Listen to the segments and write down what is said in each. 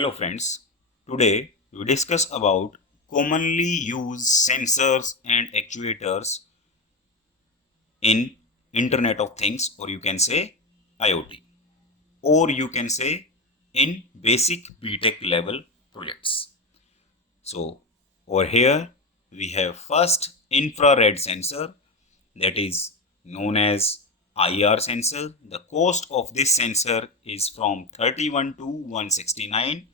Hello friends, today we discuss about commonly used sensors and actuators in Internet of Things, or you can say IoT, or you can say in basic BTech level projects. So over here we have first infrared sensor, that is known as IR sensor. The cost of this sensor is from 31 to 169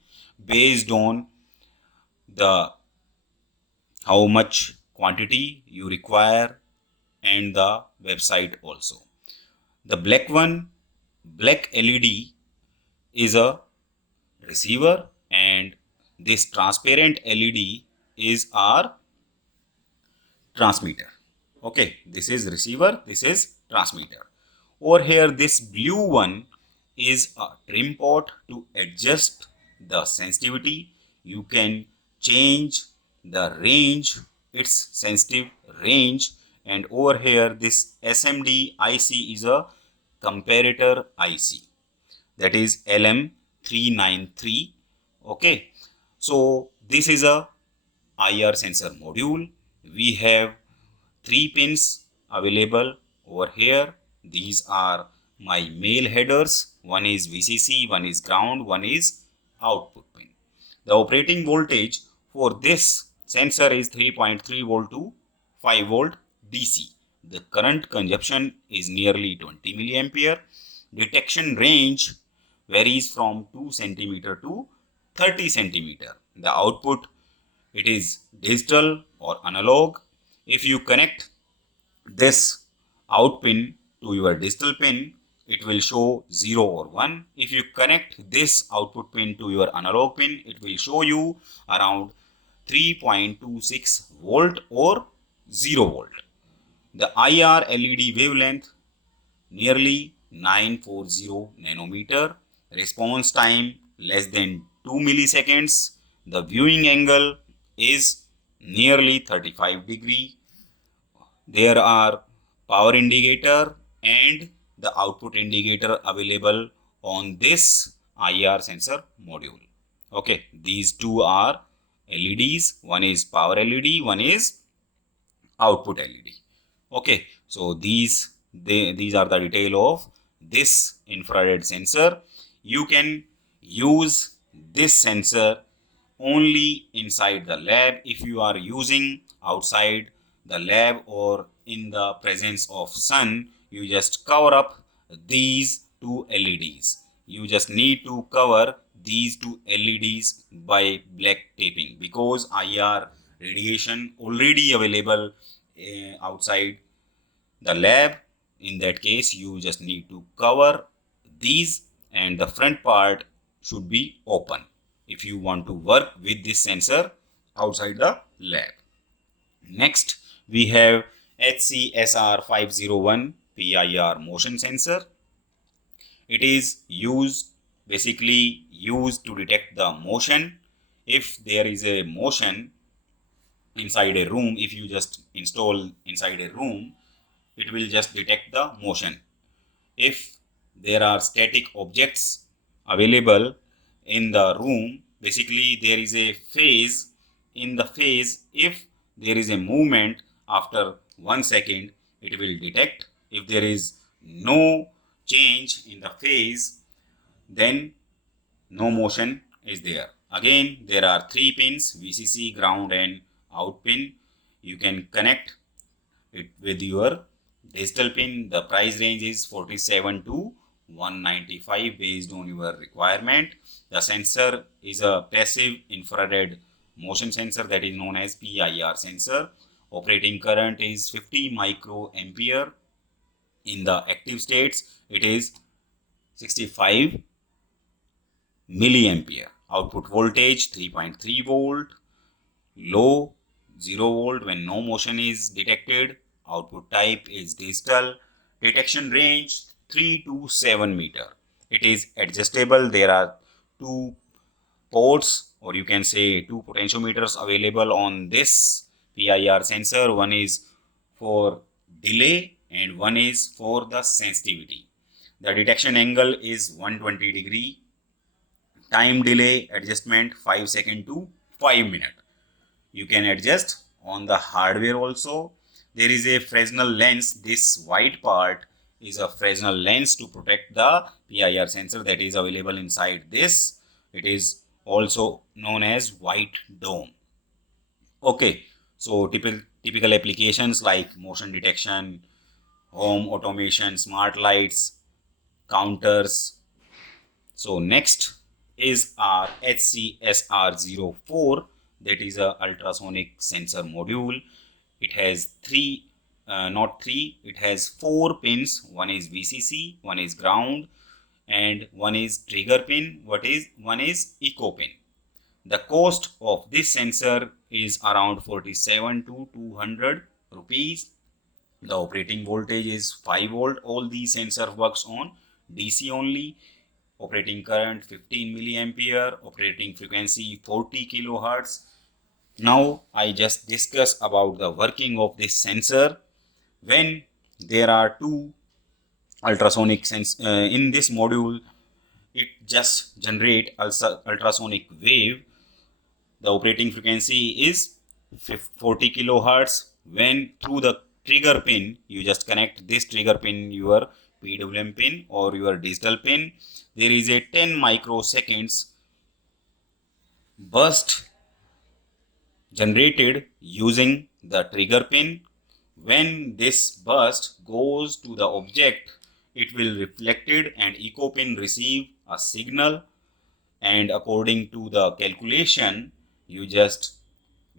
based on the how much quantity you require and the website also. The black LED is a receiver, and this transparent LED is our transmitter. Okay, this is receiver, this is transmitter. Over here, this blue one is a trim pot to adjust the sensitivity. You can change the range, its sensitive range. And over here, this SMD IC is a comparator IC, that is LM393. Okay, so this is a IR sensor module. We have 3 pins available over here. These are my male headers. One is VCC, one is ground, one is output pin. The operating voltage for this sensor is 3.3 volt to 5 volt DC. The current consumption is nearly 20 milliampere. Detection range varies from 2 centimeter to 30 centimeter. The output, it is digital or analog. If you connect this out pin to your digital pin, it will show 0 or 1. If you connect this output pin to your analog pin, it will show you around 3.26 volt or 0 volt. The IR LED wavelength nearly 940 nanometer. Response time less than 2 milliseconds. The viewing angle is nearly 35 degree. There are power indicator and the output indicator available on this IR sensor module. Okay, these two are LEDs. One is power LED, one is output LED. Okay, so these are the detail of this infrared sensor. You can use this sensor only inside the lab. If you are using outside the lab or in the presence of sun, you just cover up these two LEDs. You just need to cover these two LEDs by black taping, because IR radiation already available outside the lab. In that case, you just need to cover these, and the front part should be open if you want to work with this sensor outside the lab. Next, we have HCSR501 PIR motion sensor. It is basically used to detect the motion. If there is a motion inside a room, if you just install inside a room, it will just detect the motion. If there are static objects available in the room, basically there is a phase. In the phase, if there is a movement after 1 second, it will detect. If there is no change in the phase, then no motion is there. Again, there are 3 pins, VCC, ground and out pin. You can connect it with your digital pin. The price range is 47 to 195 based on your requirement. The sensor is a passive infrared motion sensor, that is known as PIR sensor. Operating current is 50 microampere. In the active states, it is 65 milliampere. Output voltage 3.3 volt. Low 0 volt when no motion is detected. Output type is digital. Detection range 3 to 7 meter. It is adjustable. There are 2 ports, or you can say 2 potentiometers available on this PIR sensor. One is for delay and one is for the sensitivity. The detection angle is 120 degree Time delay adjustment 5 second to 5 minute. You can adjust on the hardware also. There is a Fresnel lens. This white part is a Fresnel lens to protect the PIR sensor that is available inside this. It is also known as white dome. Okay, so typical applications like motion detection, home automation, smart lights, counters. So next is our HCSR04, that is a ultrasonic sensor module. It has not three, it has 4 pins. One is VCC, one is ground, and one is trigger pin. One is echo pin. The cost of this sensor is around 47 to 200 rupees. The operating voltage is 5 volt. All these sensor works on DC only. Operating current 15 milliampere. Operating frequency 40 kilohertz. Now I just discuss about the working of this sensor. When there are two ultrasonic in this module, it just generate ultrasonic wave. The operating frequency is 40 kilohertz. When through the trigger pin, you just connect this trigger pin, your PWM pin or your digital pin, there is a 10 microseconds burst generated using the trigger pin. When this burst goes to the object, it will reflected and echo pin receive a signal, and according to the calculation, you just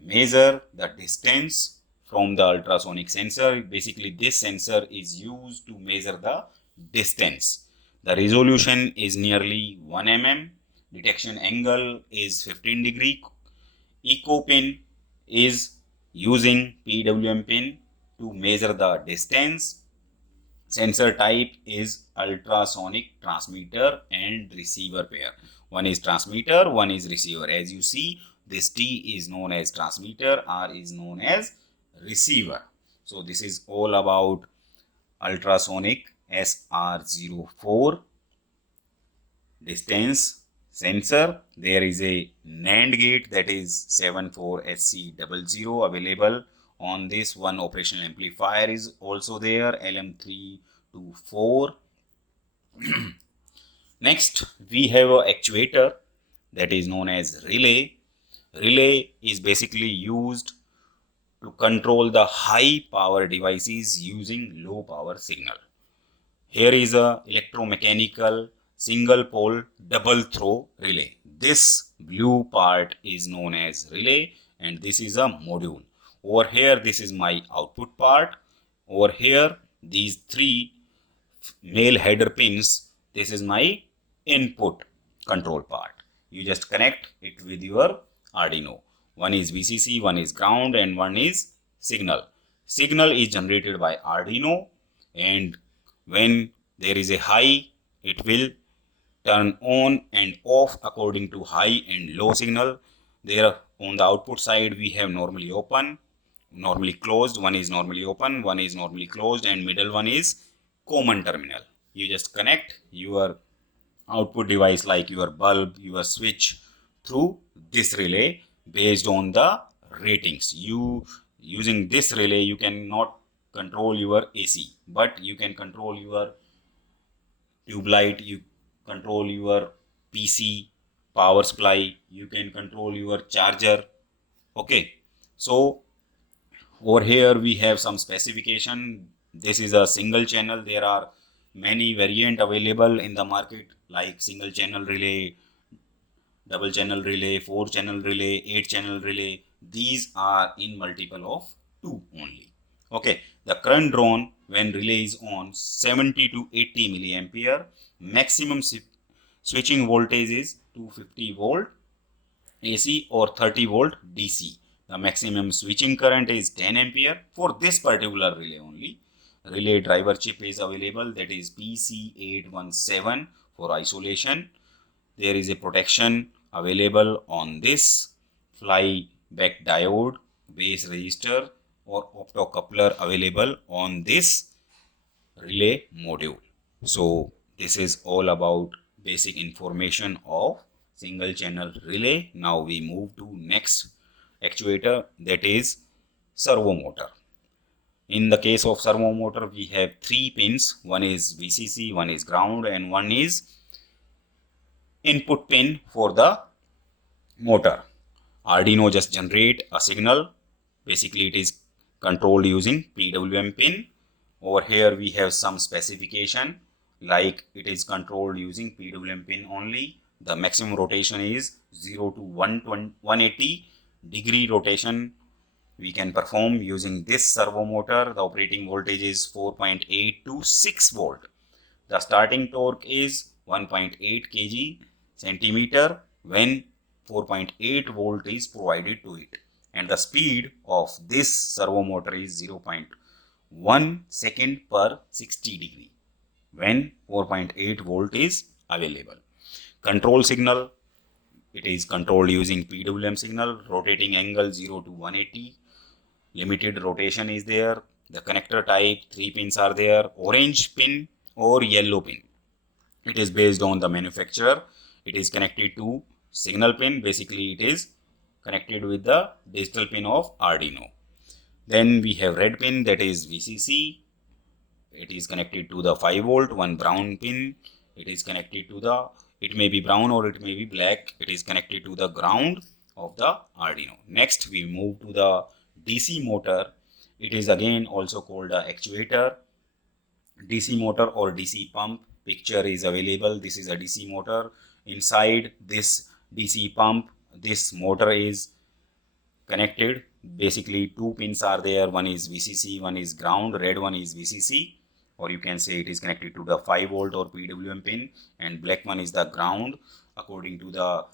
measure the distance from the ultrasonic sensor. Basically, this sensor is used to measure the distance. The resolution is nearly 1 mm. Detection angle is 15 degree. Echo pin is using PWM pin to measure the distance. Sensor type is ultrasonic transmitter and receiver pair. One is transmitter, one is receiver. As you see, this T is known as transmitter, R is known as receiver. So this is all about ultrasonic SR04 distance sensor. There is a NAND gate, that is 74HC00 available on this. One operational amplifier is also there, LM324. Next, we have a actuator that is known as relay. Relay is basically used to control the high power devices using low power signal. Here is a electromechanical single pole double throw relay. This blue part is known as relay, and this is a module. Over here, this is my output part. Over here, these three male header pins, this is my input control part. You just connect it with your Arduino. One is VCC, one is ground, and one is signal. Signal is generated by Arduino, and when there is a high, it will turn on and off according to high and low signal. There on the output side, we have normally open, normally closed. One is normally open, one is normally closed, and middle one is common terminal. You just connect your output device like your bulb, your switch through this relay based on the ratings. Using this relay, you cannot control your AC, but you can control your tube light, you control your PC power supply, you can control your charger. Okay, so over here we have some specification. This is a single channel. There are many variant available in the market like single channel relay, double channel relay, 4 channel relay, 8 channel relay. These are in multiple of 2 only. Okay, the current drawn when relay is on 70 to 80 milliampere. Maximum switching voltage is 250 volt AC or 30 volt DC. The maximum switching current is 10 ampere for this particular relay only. Relay driver chip is available, that is PC817 for isolation. There is a protection available on this. Fly back diode, base resistor or optocoupler available on this relay module. So this is all about basic information of single channel relay. Now we move to next actuator, that is servo motor. In the case of servo motor, we have 3 pins. One is VCC, one is ground, and one is input pin for the motor. Arduino just generate a signal. Basically, it is controlled using PWM pin. Over here, we have some specification, like it is controlled using PWM pin only. The maximum rotation is 0 to 180 degree rotation we can perform using this servo motor. The operating voltage is 4.8 to 6 volt. The starting torque is 1.8 kg centimeter when 4.8 volt is provided to it, and the speed of this servo motor is 0.1 second per 60 degree when 4.8 volt is available. Control signal, it is controlled using PWM signal. Rotating angle 0 to 180. Limited rotation is there. The connector type, 3 pins are there, orange pin or yellow pin. It is based on the manufacturer. It is connected to signal pin. Basically, it is connected with the digital pin of Arduino. Then we have red pin, that is VCC. It is connected to the 5 volt. One brown pin, it is connected to the, it may be brown or it may be black. It is connected to the ground of the Arduino. Next, we move to the DC motor. It is again also called a actuator. DC motor or DC pump picture is available. This is a DC motor. Inside this DC pump, this motor is connected. Basically, 2 pins are there. One is VCC, one is ground. Red one is VCC, or you can say it is connected to the 5 volt or PWM pin, and black one is the ground according to the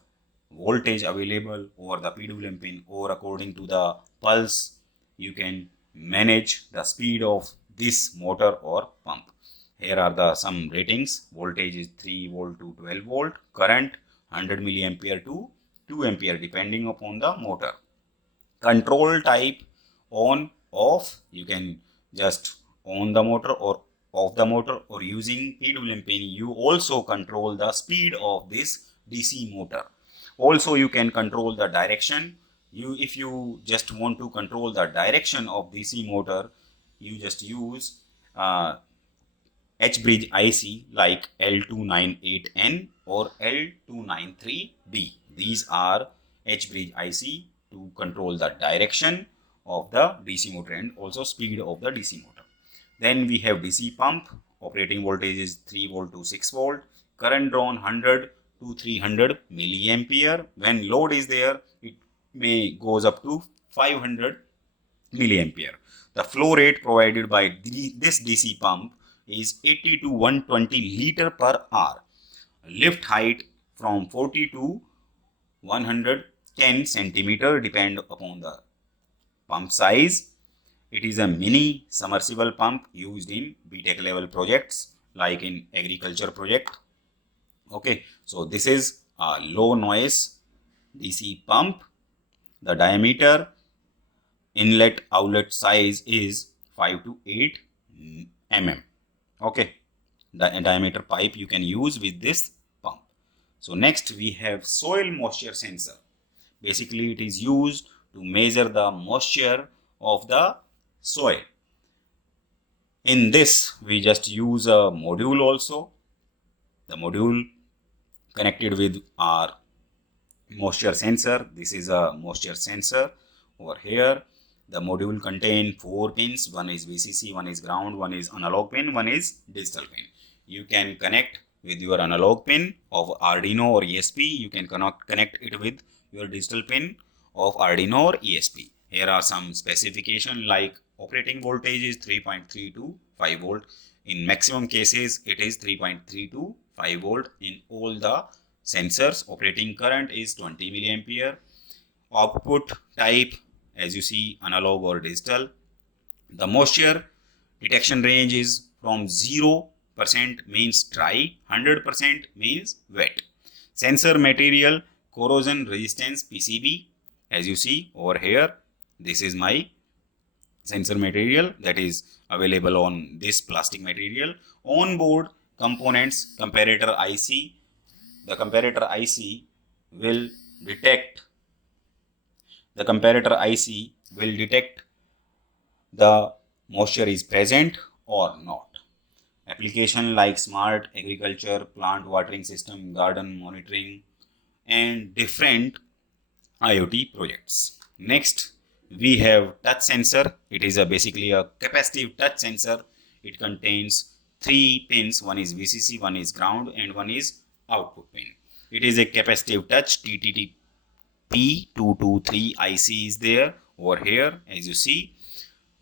voltage available over the PWM pin, or according to the pulse you can manage the speed of this motor or pump. Here are the some ratings. Voltage is 3 volt to 12 volt. Current 100 milliampere to 2 ampere depending upon the motor. Control type, on, off. You can just on the motor or off the motor, or using PWM pin you also control the speed of this DC motor. Also, you can control the direction. If you just want to control the direction of DC motor, you just use H-bridge IC like L298N or L293D. These are H-bridge IC to control the direction of the DC motor and also speed of the DC motor. Then we have DC pump. Operating voltage is 3 volt to 6 volt. Current drawn 100 to 300 milliampere. When load is there, it may goes up to 500 milliampere. The flow rate provided by this DC pump is 80 to 120 liter per hour. Lift height from 40 to 110 centimeter depend upon the pump size. It is a mini submersible pump used in BTech level projects like in agriculture project. Okay, so this is a low noise DC pump. The diameter inlet outlet size is 5 to 8 mm. Okay, the diameter pipe you can use with this pump. So next we have soil moisture sensor. Basically, it is used to measure the moisture of the soil. In this, we just use a module also. The module connected with our moisture sensor. This is a moisture sensor. Over here, the module contain 4 pins. One is VCC, one is ground, one is analog pin, one is digital pin. You can connect with your analog pin of Arduino or ESP. You can connect it with your digital pin of Arduino or ESP. Here are some specifications like operating voltage is 3.3 to 5 volt. In maximum cases, it is 3.3 to 5 volt in all the sensors. Operating current is 20 milliampere. Output type, as you see, analog or digital. The moisture detection range is from 0% means dry, 100% means wet. Sensor material, corrosion resistance PCB. As you see over here, this is my sensor material that is available on this plastic material. On board components, comparator IC. The comparator IC will detect, the comparator IC will detect the moisture is present or not. Application like smart agriculture, plant watering system, garden monitoring, and different IoT projects. Next, we have touch sensor. It is basically a capacitive touch sensor. It contains three pins. One is VCC, one is ground, and one is output pin. It is a capacitive touch. TTP223 IC is there over here, as you see.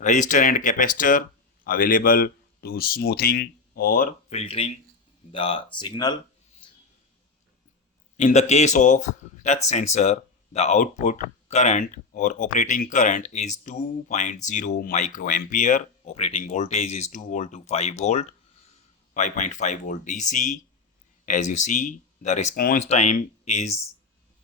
Resistor and capacitor available to smoothing or filtering the signal. In the case of touch sensor, the output current or operating current is 2.0 microampere. Operating voltage is 2 volt to 5 volt, 5.5 volt DC. As you see, the response time is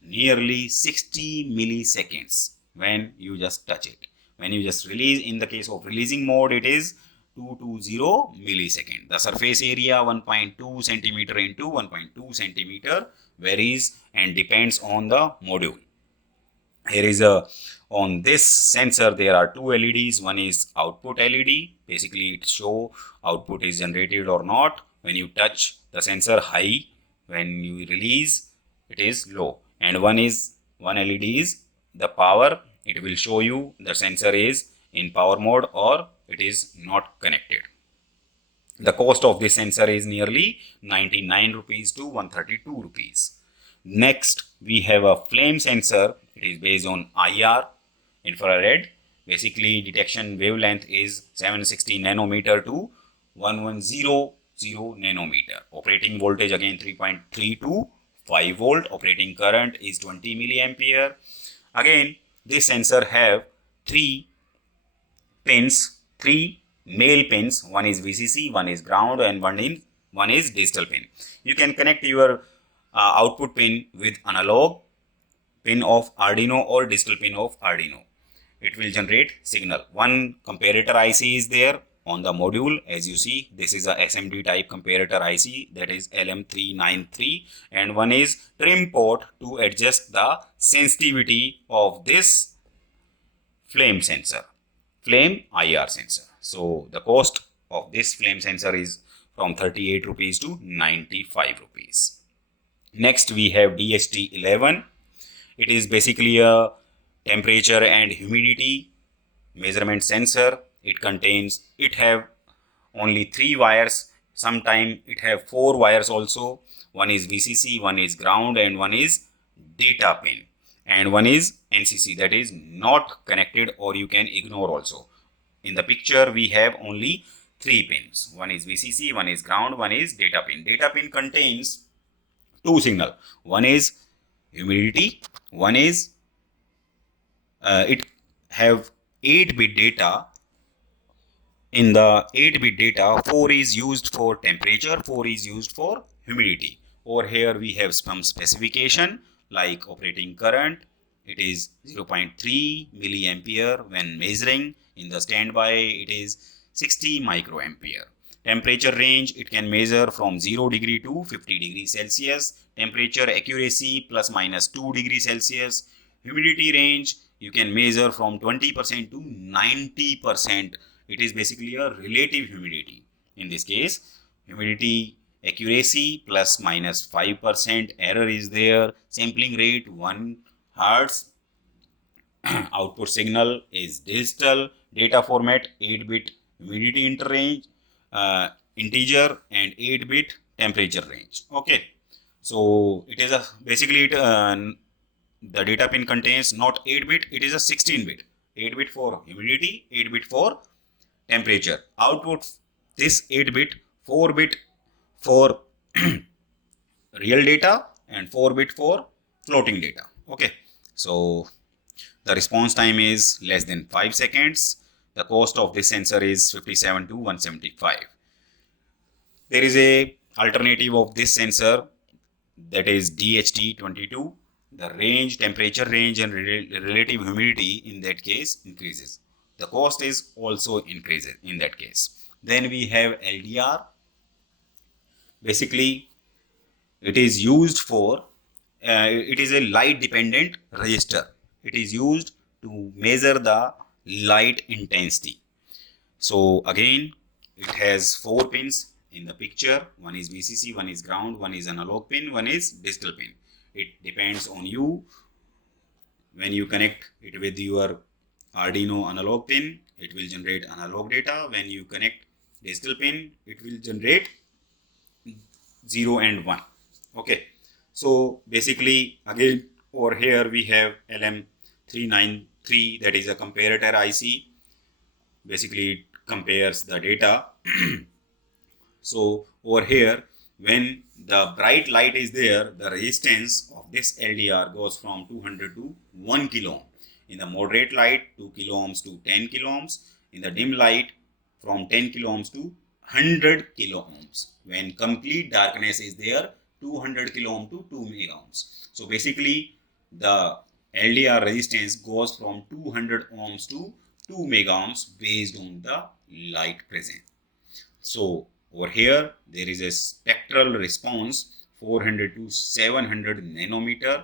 nearly 60 milliseconds when you just touch it. When you just release, in the case of releasing mode, it is 220 millisecond. The surface area 1.2 centimeter into 1.2 centimeter varies and depends on the module. Here is a, on this sensor there are two LEDs. One is output LED. Basically it show output is generated or not. When you touch the sensor high, when you release it is low. And one LED is the power. It will show you the sensor is in power mode or it is not connected. The cost of this sensor is nearly 99 rupees to 132 rupees. Next, we have a flame sensor. It is based on IR, infrared. Basically, detection wavelength is 760 nanometer to 1100 nanometer. Operating voltage again 3.3 to 5 volt. Operating current is 20 milliampere. Again, this sensor have three pins, three male pins. One is VCC, one is ground, and one is digital pin. You can connect your output pin with analog pin of Arduino or digital pin of Arduino. It will generate signal. One comparator IC is there on the module. As you see, this is a SMD type comparator IC, that is LM393, and one is trim port to adjust the sensitivity of this flame sensor, flame IR sensor. So the cost of this flame sensor is from 38 rupees to 95 rupees. Next we have DHT11. It is basically a temperature and humidity measurement sensor. It have only three wires. Sometime it have four wires also. One is VCC, one is ground, and one is data pin, and one is NCC, that is not connected, or you can ignore also. In the picture we have only three pins. One is VCC, one is ground, one is data pin. Data pin contains two signal. One is humidity, one is it have 8-bit data. In the 8-bit data, 4 is used for temperature, 4 is used for humidity. Over here we have some specification like operating current. It is 0.3 milliampere when measuring. In the standby it is 60 microampere. Temperature range, it can measure from 0 degree to 50 degrees Celsius. Temperature accuracy plus minus 2 degrees Celsius. Humidity range, you can measure from 20% to 90%. It is basically a relative humidity. In this case, humidity accuracy plus minus 5% error is there. Sampling rate 1 Hertz. Output signal is digital. Data format 8-bit humidity integer and 8-bit temperature range. Okay, so it is a basically the data pin contains not 8-bit, it is a 16-bit. 8-bit for humidity, 8-bit for temperature. Output this 8-bit, 4-bit for real data and 4-bit for floating data. Okay, so the response time is less than 5 seconds. The cost of this sensor is 57 to 175. There is a alternative of this sensor, that is DHT22. The range, temperature range, and relative humidity in that case increases. The cost is also increases in that case. Then we have LDR. Basically, it is used for it is a light dependent resistor. It is used to measure the light intensity. So again, it has 4 pins in the picture. One is VCC, one is ground, one is analog pin, one is digital pin. It depends on you. When you connect it with your Arduino analog pin, it will generate analog data. When you connect digital pin, it will generate 0 and 1. Okay. So basically, again, over here we have LM393, that is a comparator IC. Basically, it compares the data. So over here, when the bright light is there, the resistance of this LDR goes from 200 to 1 kilo ohm. In the moderate light, 2 kilo ohms to 10 kilo ohms. In the dim light, from 10 kilo ohms to 100 kilo ohms. When complete darkness is there, 200 kilo ohm to 2 mega ohms. So basically, the LDR resistance goes from 200 ohms to 2 mega ohms based on the light present. So over here, there is a spectral response 400 to 700 nanometer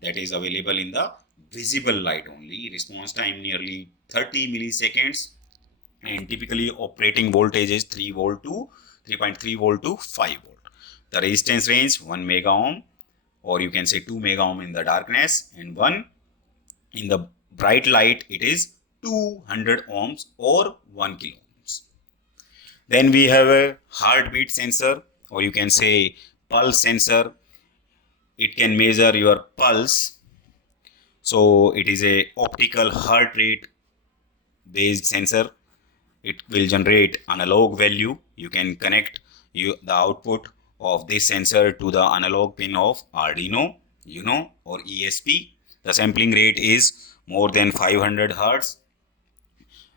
that is available in the visible light only. Response time nearly 30 milliseconds, and typically operating voltage is 3 volt to 3.3 volt to 5 volt. The resistance range 1 mega ohm, or you can say 2 mega ohm in the darkness, and 1 in the bright light it is 200 ohms or 1 kilo ohms. Then we have a heartbeat sensor, or you can say pulse sensor. It can measure your pulse. So it is a optical heart rate based sensor. It will generate analog value. You can connect the output of this sensor to the analog pin of Arduino, or ESP. The sampling rate is more than 500 hertz.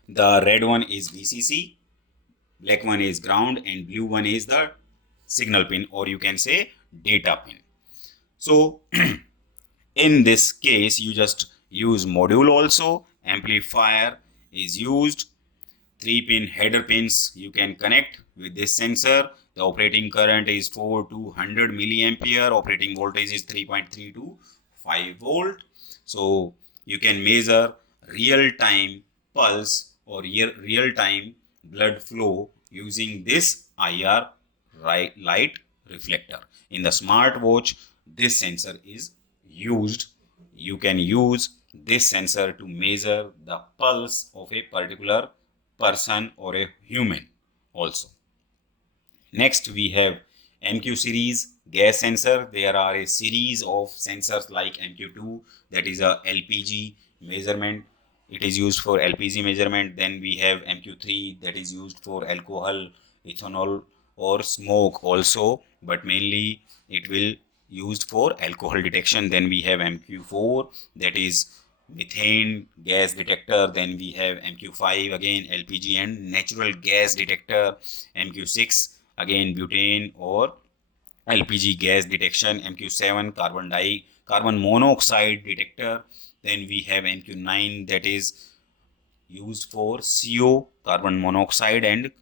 The red one is VCC, black one is ground, and blue one is the signal pin, or you can say data pin. So in this case, you just use module also. Amplifier is used. 3 pin header pins you can connect with this sensor. The operating current is 4 to 100 milliampere. Operating voltage is 3.3 to 5 volt. So you can measure real time pulse or real time blood flow using this IR light reflector. In the smartwatch, this sensor is used. You can use this sensor to measure the pulse of a particular person or a human also. Next, we have MQ series gas sensor. There are a series of sensors like MQ2, that is a LPG measurement. It is used for LPG measurement. Then we have MQ3, that is used for alcohol, ethanol, or smoke also, but mainly it will used for alcohol detection. Then we have MQ4, that is methane gas detector. Then we have MQ5, again LPG and natural gas detector. MQ6, again butane or LPG gas detection. MQ7, carbon monoxide detector. Then we have MQ9, that is used for CO, carbon monoxide, and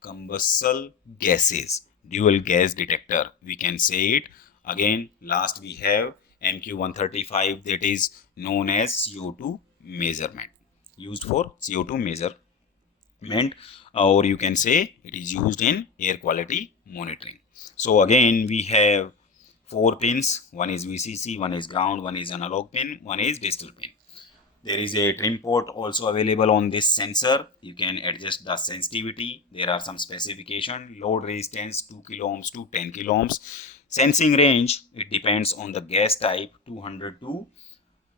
combustible gases, dual gas detector, we can say it. Again, last we have MQ135, that is known as CO2 measurement, used for CO2 measurement, or you can say it is used in air quality monitoring. So again, we have 4 pins. One is VCC, one is ground, one is analog pin, one is digital pin. There is a trim port also available on this sensor. You can adjust the sensitivity. There are some specification. Load resistance 2 kilo ohms to 10 kilo ohms. Sensing range, it depends on the gas type, 200 to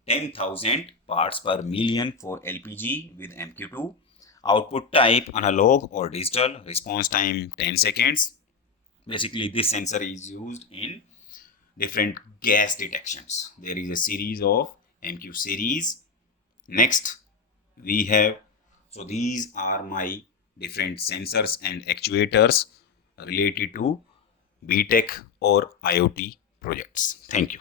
10,000 parts per million for LPG with MQ2. Output type analog or digital. Response time 10 seconds. Basically, this sensor is used in different gas detections. There is a series of MQ series. Next, we have, so these are my different sensors and actuators related to BTech or IoT projects. Thank you.